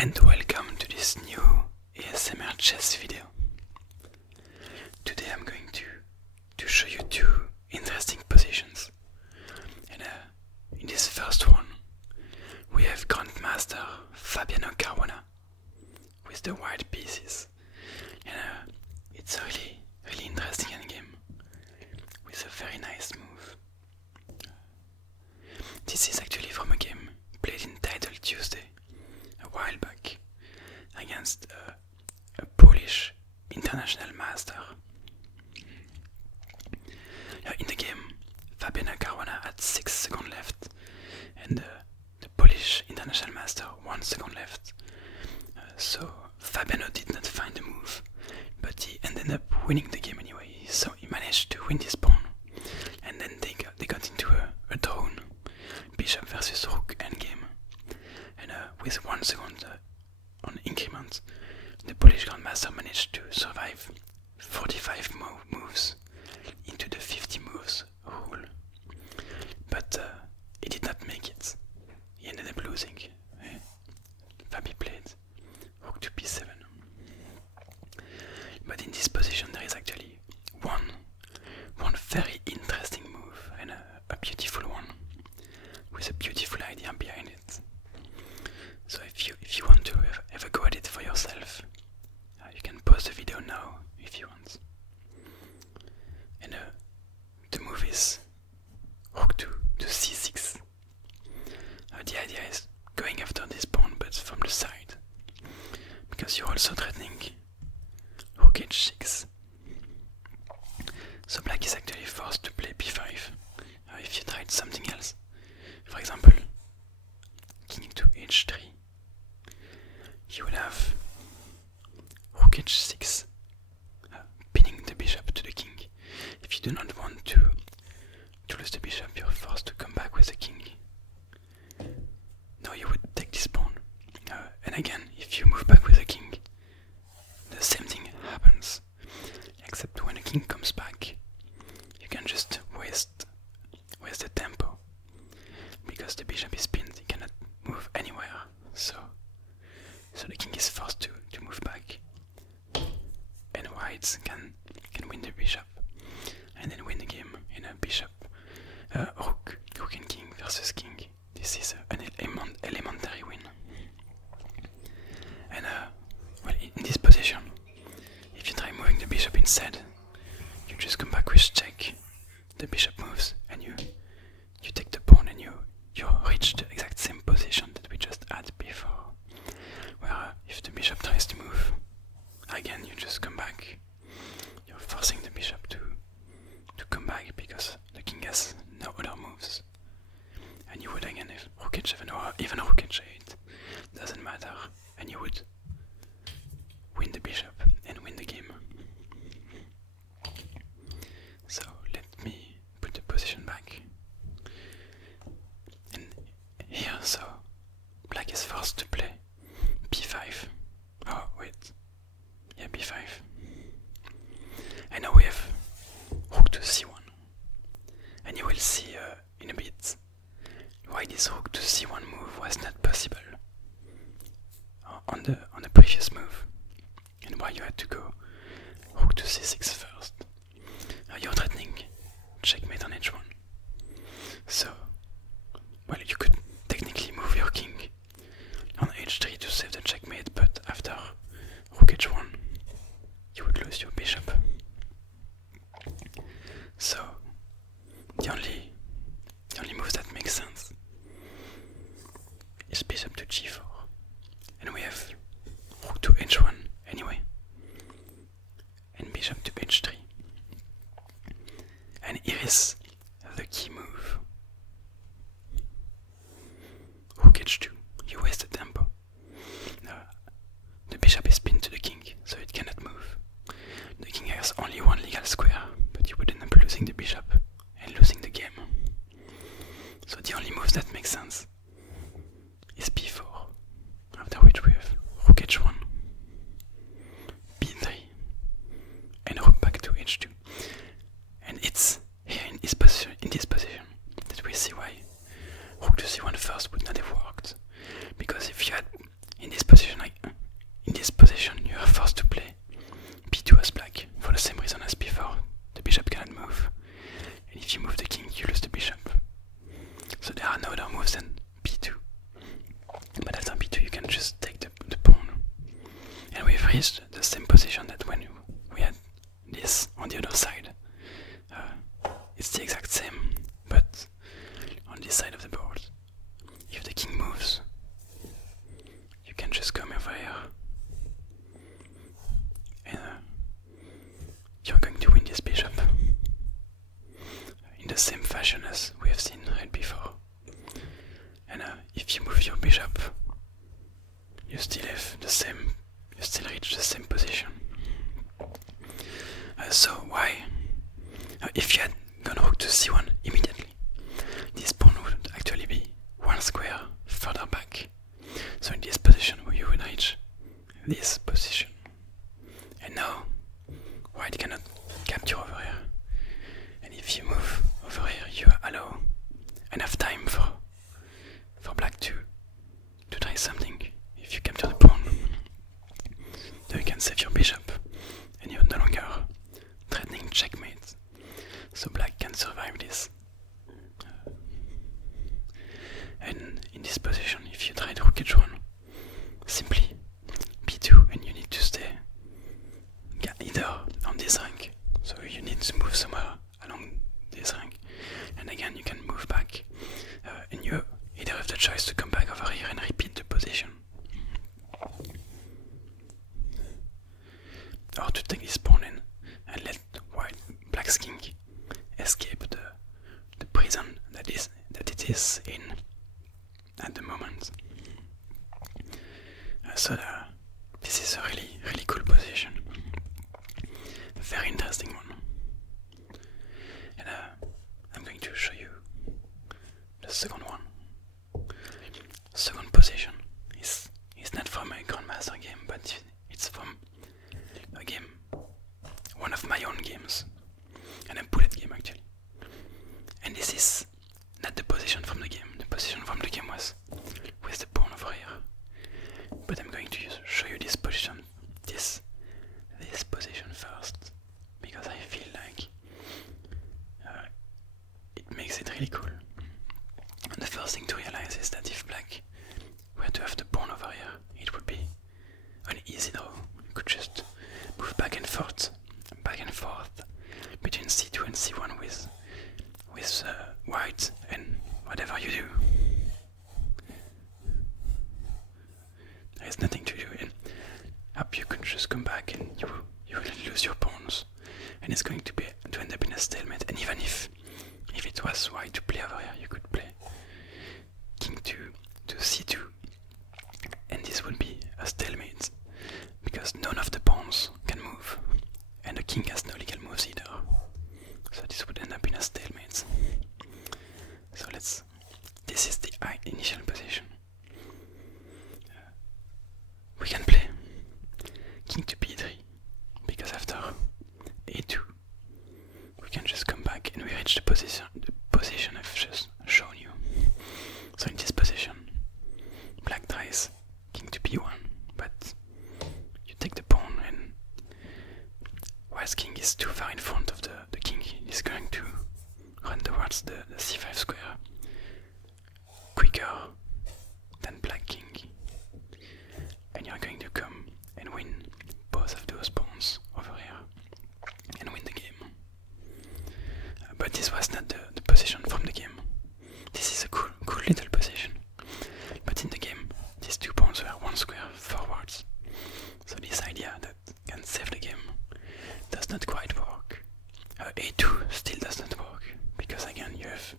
and welcome to this new ASMR chess video. Today I'm going to show you two interesting positions. And in this first one, we have Grandmaster Fabiano Caruana with the white pieces. And it's a really interesting endgame with a very nice move. This is actually from a game played in Title Tuesday a while back against a Polish international master. In the game, Fabiano Caruana had 6 seconds left and the Polish international master 1 second left. So Fabiano did not find the move, but he ended up winning the game anyway. So he managed to win this pawn, and then they got into a drawn bishop versus rook endgame. And with 1 second on increment, the Polish grandmaster managed to survive 45 moves into the 50 moves rule. But he did not make it. He ended up losing. Fabi played rook to b7. But in this position there is actually one very interesting move, and a beautiful one with a beautiful idea behind it. So if you want to have a go at it for yourself, you can pause the video now if you want. And the move is rook to c6. The idea is going after this pawn, but from the side, because you're also threatening rook h6. So black is actually forced to play b5 if you tried something else. For example, king to h3. You would have rook h6, pinning the bishop to the king. If you do not want to lose the bishop, you're forced to come back with the king. Now you would take this pawn. And again, if you move back with the king, the same thing happens. Except when the king comes back, you can just waste the tempo. Because the bishop is pinned, he cannot move anywhere. So the king is forced to move back. And white can win the bishop. And then win the game in a bishop, rook and king versus king. This is an elementary win. And well, in this position, if you try moving the bishop instead, you just come back with check. The bishop moves, and you take the pawn, and you reach the exact same position that we just had before. Where if the bishop tries to move, again you just come back. You're forcing the bishop to come back because the king has no other moves. And you would again, if rook h7 or even rook h8, doesn't matter, and you would win the bishop and win the game. So let me put the position back. And here, so black is forced to play b5. Oh wait, yeah, b5. And now we have rook to c1. And you will see in a bit why this rook to c1 move was not possible on the previous move, and why you had to go rook to c6 first. You're threatening checkmate on h1. So, well, you could technically move your king on h3 to save the checkmate, but after rook h1, you would lose your bishop. So, the only move that makes sense is bishop to g4, and we have rook to h1 anyway, and bishop to h3. And here is the key move. Rook h2, you waste the tempo. The bishop is pinned to the king, so it cannot move. The king has only one legal square, but you would end up losing the bishop and losing the game. So the only moves that make sense is b4, after which we have rook h1, b3, and rook back to h2. And it's here in this position that we see why rook to c1 first would not have worked. reached the same position that when we had this on the other side. It's the exact same, but on this side of the board. If the king moves, you can just come over here, and you're going to win this bishop in the same fashion as we have seen right before. And if you move your bishop, you still reach the same position. So why? If you had gone rook to c1 immediately, this pawn would actually be one square further back. So in this position, you would reach this position. And now, white cannot capture over here. And if you move over here, you allow enough time for black to try something. If you capture the pawn, then you can save your bishop, and you're no longer threatening checkmate. So black can survive this. And in this position, if you try rook h1, simply b2, and you need to stay either on this rank, so you need to move somewhere along this rank, and again you can move back, and you either have the choice to come back over here and repeat the position, or to take this pawn in and let black's king escape the prison that it is in at the moment. So this is a really cool position, a very interesting one, and I'm going to show you the second one. Second position is not from a Grandmaster game, but it's from a game, one of my own games, and a bullet game actually. And this is not the position from the game. The position from the game was with the pawn over here. But I'm going to show you this position, this position first, because I feel like it makes it really cool. And the first thing to realize is that if black were to have the pawn over here, it would be an easy draw. You could just move back and forth between c2 and c1 with white, and whatever you do, there's nothing to do, and up you can just come back and you will lose your pawns, and it's going to end up in a stalemate. And even if it was white to play over here, you could play king to c2, and this would be a stalemate because none of the pawns can move, and the king has no legal moves either. So this would end up in a stalemate. So this is the initial position. We can play king to b3, because after a2, we can just come back and we reach the position I've just shown you. So in this position, black tries king to b1, but you take the pawn, and whilst king is too far in front of the king, he's going to run towards the c5 square quicker than black king, and you're going to come and win both of those pawns over here and win the game. But this was not the position from the game. This is a cool little position, but in the game these two pawns were one square forwards, so this idea that can save the game does not quite work. a2 still does not work, because again you have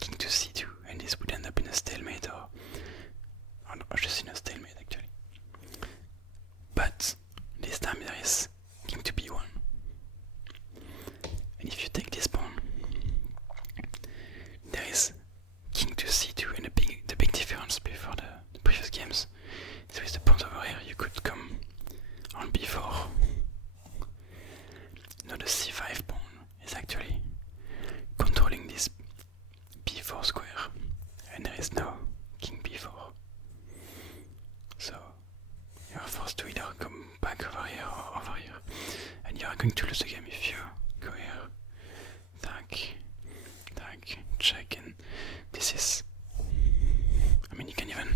king to c2, and this would end up in a stalemate, or just in a stalemate actually. But this time there is king to b1, and if you take this pawn, there is king to c2, and the big difference before the previous games is with the pawns over here, you could come on b4. Now the c5 pawn is actually controlling this b4 square, and there is no king b4. So you are forced to either come back over here or over here, and you are going to lose the game if you go here. Tack, check, and this is, I mean, you can even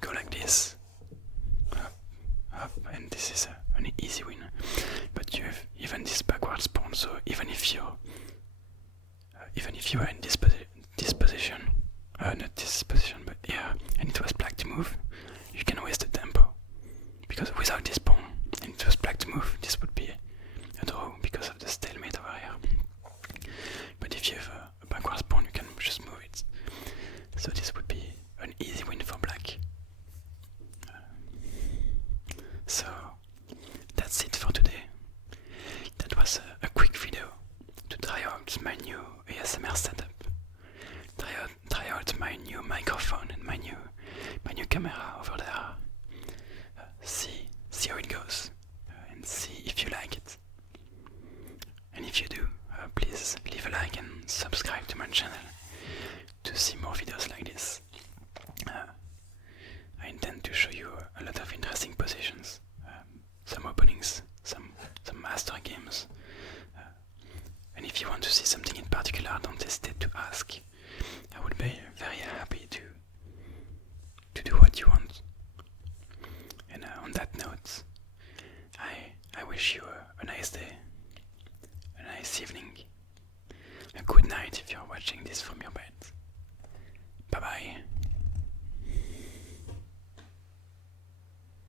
go like this, up, and if you are in this position, not this position, but yeah, and it was black to move, you can waste the tempo. Because without this pawn, and it was black to move, this would be a draw because of the stalemate over here. But if you have a backwards pawn, you can just move it. So this would be an easy win for black. So that's it for today. That was a quick video to try out my new ASMR setup. Try out my new microphone and my new camera over there. See how it goes, and see if you like it. And if you do, please leave a like and subscribe to my channel to see more videos like this. I intend to show you a lot of interesting positions, some openings, some master games. And if you want to see something in particular, don't hesitate to ask. I would be very happy to do what you want. And on that note, I wish you a nice day, a nice evening, a good night if you're watching this from your bed. Bye bye.